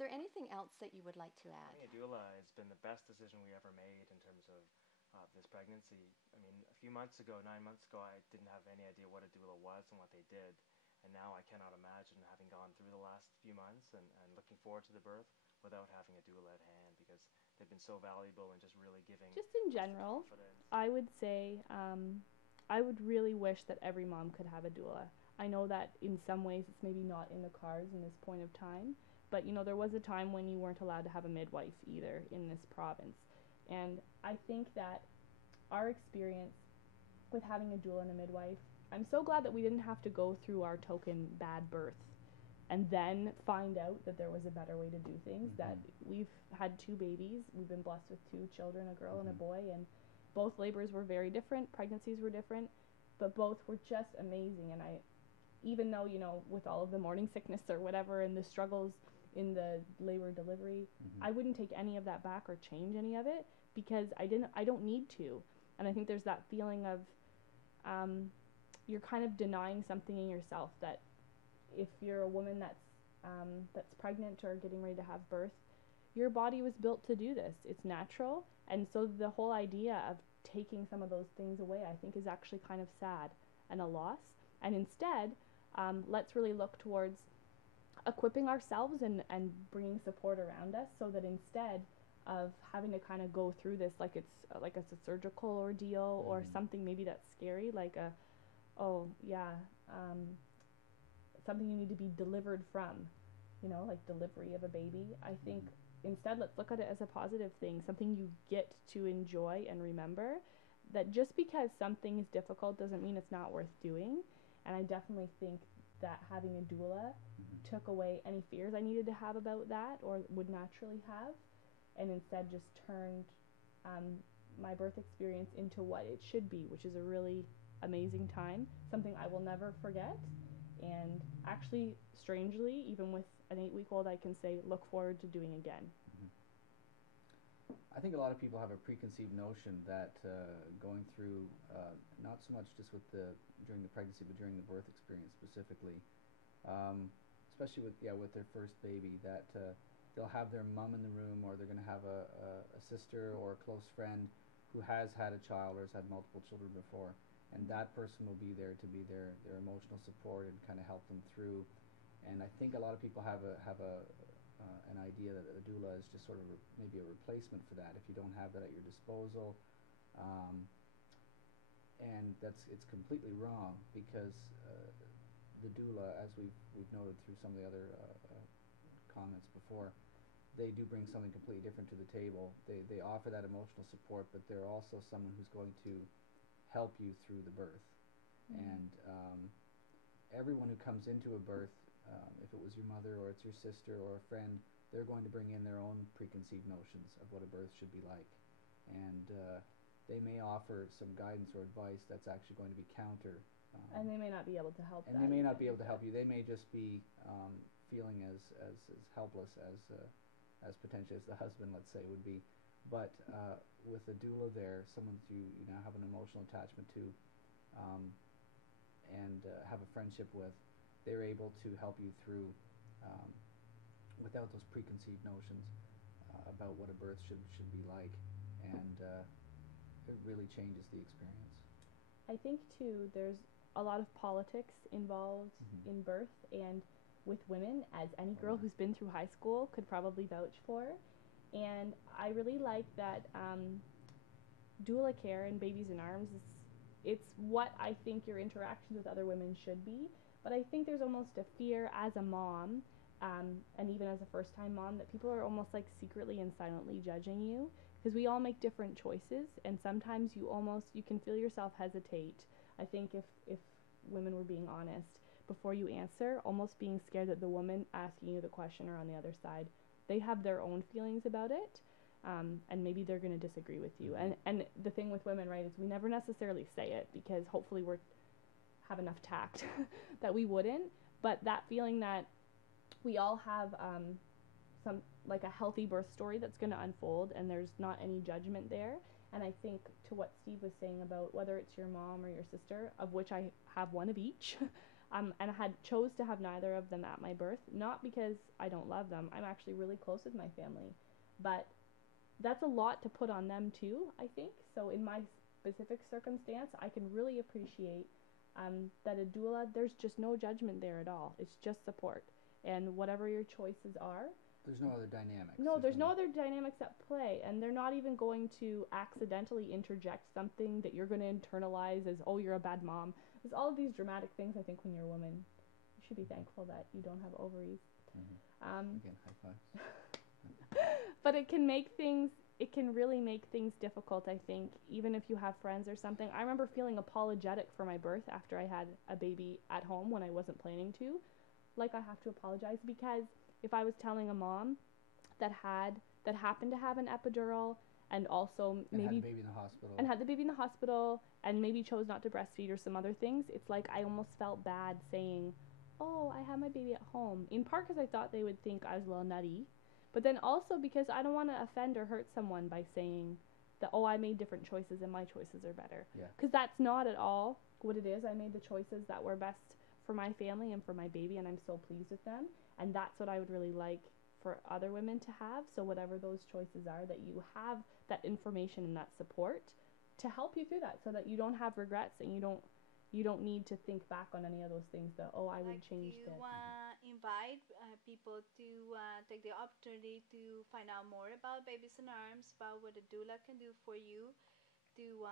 there anything else that you would like to add? Having a doula has been the best decision we ever made in terms of this pregnancy. I mean, a few months ago, 9 months ago, I didn't have any idea what a doula was and what they did. And now I cannot imagine having gone through the last few months and looking forward to the birth without having a doula at hand, because they've been so valuable and just really giving Just in us the general, confidence. I would say I would really wish that every mom could have a doula. I know that in some ways it's maybe not in the cards in this point of time, but you know, there was a time when you weren't allowed to have a midwife either in this province. And I think that our experience with having a doula and a midwife, I'm so glad that we didn't have to go through our token bad birth and then find out that there was a better way to do things. That we've had two babies, we've been blessed with two children, a girl and a boy, and both labors were very different, pregnancies were different, but both were just amazing. And I, even though, you know, with all of the morning sickness or whatever and the struggles in the labor delivery, I wouldn't take any of that back or change any of it, because I don't need to. And I think there's that feeling of you're kind of denying something in yourself, that if you're a woman that's pregnant or getting ready to have birth, your body was built to do this. It's natural. And so the whole idea of taking some of those things away, I think, is actually kind of sad and a loss. And instead, let's really look towards equipping ourselves and bringing support around us, so that instead of having to kind of go through this like it's a surgical ordeal or something maybe that's scary, like something you need to be delivered from, you know, like delivery of a baby. I think instead, let's look at it as a positive thing, something you get to enjoy and remember, that just because something is difficult doesn't mean it's not worth doing. And I definitely think that having a doula took away any fears I needed to have about that or would naturally have, and instead just turned my birth experience into what it should be, which is a really amazing time, something I will never forget. And actually, strangely, even with an 8-week-old, I can say look forward to doing again. I think a lot of people have a preconceived notion that going through, not so much just during the pregnancy, but during the birth experience specifically, especially with their first baby, that they'll have their mom in the room, or they're going to have a sister or a close friend who has had a child or has had multiple children before, and that person will be there to be their emotional support and kind of help them through. And I think a lot of people have an idea that a doula is just sort of maybe a replacement for that if you don't have that at your disposal, and it's completely wrong, because the doula, as we've noted through some of the other comments before, they do bring something completely different to the table. They offer that emotional support, but they're also someone who's going to help you through the birth. And everyone who comes into a birth, if it was your mother or it's your sister or a friend, they're going to bring in their own preconceived notions of what a birth should be like. And they may offer some guidance or advice that's actually going to be counter. And they may not be able to help. And they may not be able to help you. They may just be feeling as helpless as potentially as the husband, let's say, would be. But with a doula there, someone that you now have an emotional attachment to, and have a friendship with, they're able to help you through without those preconceived notions about what a birth should be like, and it really changes the experience. I think too, there's a lot of politics involved in birth, and with women, as any girl who's been through high school could probably vouch for. And I really like that doula care and Babeeze In Arms it's what I think your interactions with other women should be. But I think there's almost a fear as a mom, and even as a first-time mom, that people are almost like secretly and silently judging you, because we all make different choices, and sometimes you can feel yourself hesitate. I think if women were being honest before you answer, almost being scared that the woman asking you the question or on the other side, they have their own feelings about it, and maybe they're going to disagree with you. And the thing with women, right, is we never necessarily say it, because hopefully we have enough tact that we wouldn't. But that feeling that we all have some, like, a healthy birth story that's going to unfold, and there's not any judgment there. And I think to what Steve was saying about whether it's your mom or your sister, of which I have one of each, And I had chose to have neither of them at my birth, not because I don't love them. I'm actually really close with my family, but that's a lot to put on them too, I think. So in my specific circumstance, I can really appreciate that a doula, there's just no judgment there at all. It's just support. And whatever your choices are, There's no other dynamics. no, there's no other dynamics at play, and they're not even going to accidentally interject something that you're going to internalize as, oh, you're a bad mom. There's all of these dramatic things, I think, when you're a woman. You should be thankful that you don't have ovaries. Again, high fives. But it can really make things difficult, I think, even if you have friends or something. I remember feeling apologetic for my birth after I had a baby at home when I wasn't planning to. Like, I have to apologize, because if I was telling a mom that happened to have an epidural and also And maybe had the baby in the hospital. and had the baby in the hospital and maybe chose not to breastfeed or some other things, it's like I almost felt bad saying, oh, I have my baby at home, in part because I thought they would think I was a little nutty, but then also because I don't want to offend or hurt someone by saying that, oh, I made different choices and my choices are better. Yeah. Because that's not at all what it is. I made the choices that were best for my family and for my baby, and I'm so pleased with them. And that's what I would really like for other women to have. So whatever those choices are, that you have that information and that support to help you through that, so that you don't have regrets and you don't need to think back on any of those things that, oh, I would change to this. invite people to take the opportunity to find out more about Babies in Arms, about what a doula can do for you, to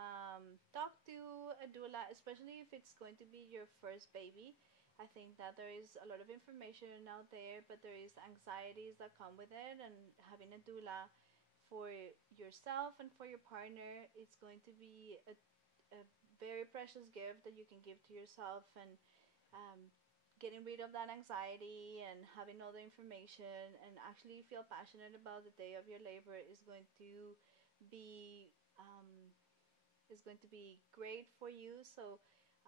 talk to a doula, especially if it's going to be your first baby. I think that there is a lot of information out there, but there is anxieties that come with it, and having a doula for yourself and for your partner, it's going to be a very precious gift that you can give to yourself, and um, getting rid of that anxiety and having all the information and actually feel passionate about the day of your labor be um, is going to be great for you. So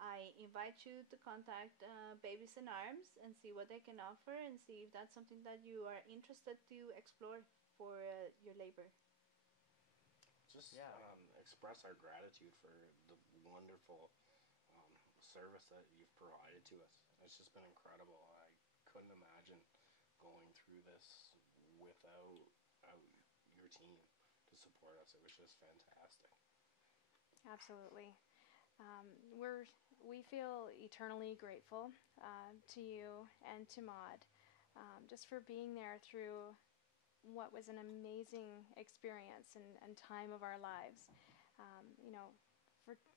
I invite you to contact Babies in Arms and see what they can offer, and see if that's something that you are interested to explore for your labor. Just Yeah. express our gratitude for the wonderful service that you've provided to us. It's just been incredible. I couldn't imagine going through this without your team to support us. It was just fantastic. Absolutely. We feel eternally grateful to you and to Maud, just for being there through what was an amazing experience and time of our lives.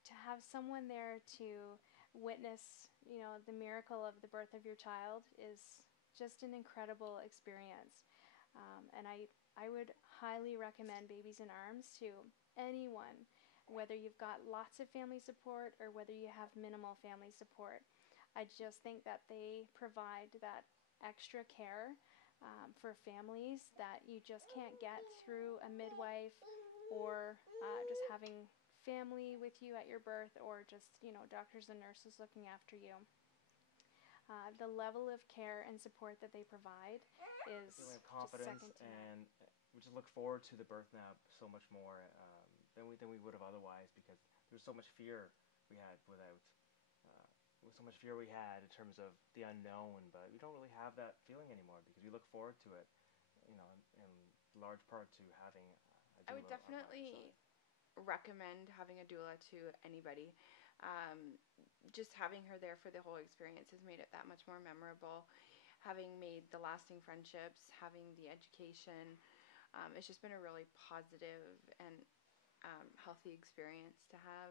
To have someone there to witness, the miracle of the birth of your child is just an incredible experience. And I would highly recommend Babies in Arms to anyone, whether you've got lots of family support or whether you have minimal family support. I just think that they provide that extra care for families that you just can't get through a midwife, or just having family with you at your birth, or just, doctors and nurses looking after you. The level of care and support that they provide is Feeling of just confidence, second to none. and we just look forward to the birth now so much more than we would have otherwise, because there was so much fear we had so much fear we had in terms of the unknown, but we don't really have that feeling anymore because we look forward to it, in large part to having a doula. I would definitely recommend having a doula to anybody. Just having her there for the whole experience has made it that much more memorable. Having made the lasting friendships, having the education, it's just been a really positive and healthy experience to have.